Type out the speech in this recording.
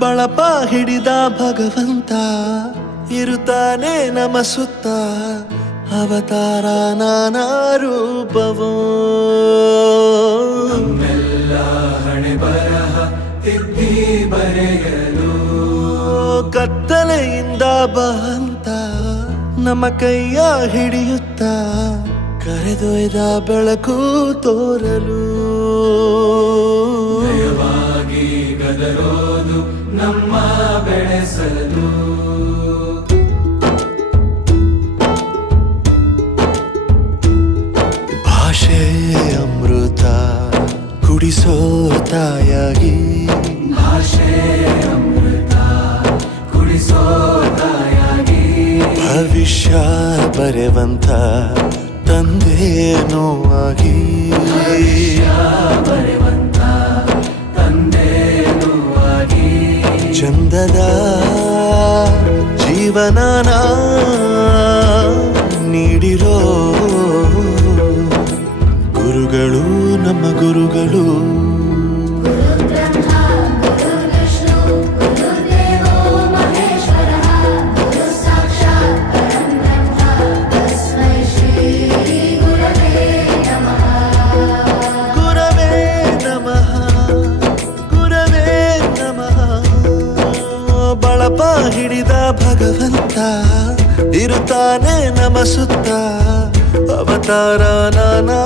ಬಳಪ ಹಿಡಿದ ಭಗವಂತ ಇರುತ್ತಾನೆ ನಮ ಸುತ್ತ ಅವತಾರ ನಾನಾ ರೂಪವೋ ನಮ್ಮೆಲ್ಲ ಹಣೆ ಬರಹ ತಿದ್ದಿ ಬರೆಯಲು ಕತ್ತಲೆಯಿಂದ ಬಂತ ನಮ್ಮ ಕೈಯ ಹಿಡಿಯುತ್ತ ಕರೆದೊಯ್ದ ಬೆಳಕು ತೋರಲು ನಯವಾಗಿ ಗದರೋದು ನಮ್ಮ ಬೆಳೆಸಲು ಭಾಷೆ ಅಮೃತ ಕುಡಿಸೋ ತಾಯಾಗಿ ಭಾಷೆ ಅಮೃತ ಕುಡಿಸೋ ತಾಯಾಗಿ ಭವಿಷ್ಯ ಬರೆವಂತ ತಂದೇನೋ ಆಗಿ ಬರೆವಂತ ತಂದೇನೂ ಆಗಿ ಚಂದದ ಜೀವನನ ನೀಡಿರೋ ಗುರುಗಳು ನಮ್ಮ ಗುರುಗಳು ಗುರವೇ ನಮಃ ಗುರವೇ ನಮಃ ಬಳಪ ಹಿಡಿದ ಭಗವಂತ ಇರುತ್ತಾನೆ ನಮ ಸುತ್ತ ಅವತಾರ ನಾನಾ